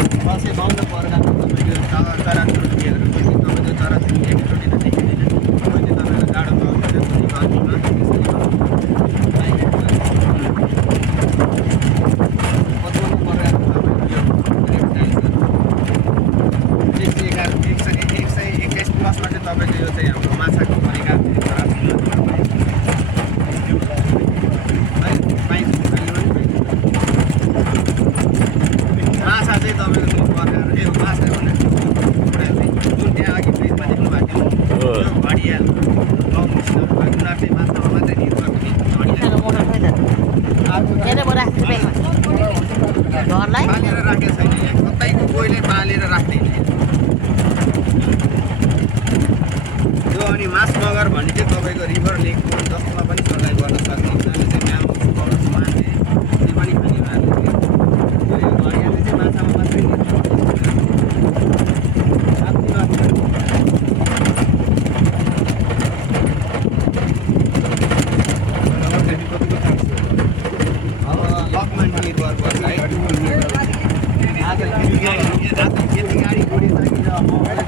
बसे गाउँको पर्गाको तपाईँको चराचुरुङ्गीहरू पनि तपाईँको चराचुरुङ्गी एकचोटि त देखिँदैन कहिले तपाईँको जाडोमा आउँदैन कहिले गर्मीमा त्यसरी पचपन्न पर्गाको तपाईँको यो रेप्टाइल्सहरू 121 प्लसमा चाहिँ तपाईँको यो चाहिँ हाम्रो माछाको परिकार माछा चाहिँ तपाईँको पर्गाएर यो माछा भने जुन त्यहाँ अघि ब्रिजमा देख्नु भएको थियो घडियाल लङ्गुस्टर उनीहरू चाहिँ माछामा मात्रै निर्भर हुने पालेर राखेको छैन यहाँ कतैको कोहीले पालेर राख्दैन यो अनि मास मगर भन्ने चाहिँ तपाईँको रिभर लेक जस्तोमा पनि सर्भाइभ गर्न सक्ने उनीहरूले चाहिँ म्यामबाट मान्छे त्यो पनि खाने उनीहरूले यो घडियालले चाहिँ माछामा मात्रै निर्भर लकमा निर्भर पर्छ है आज खेती गाडी घोडी छ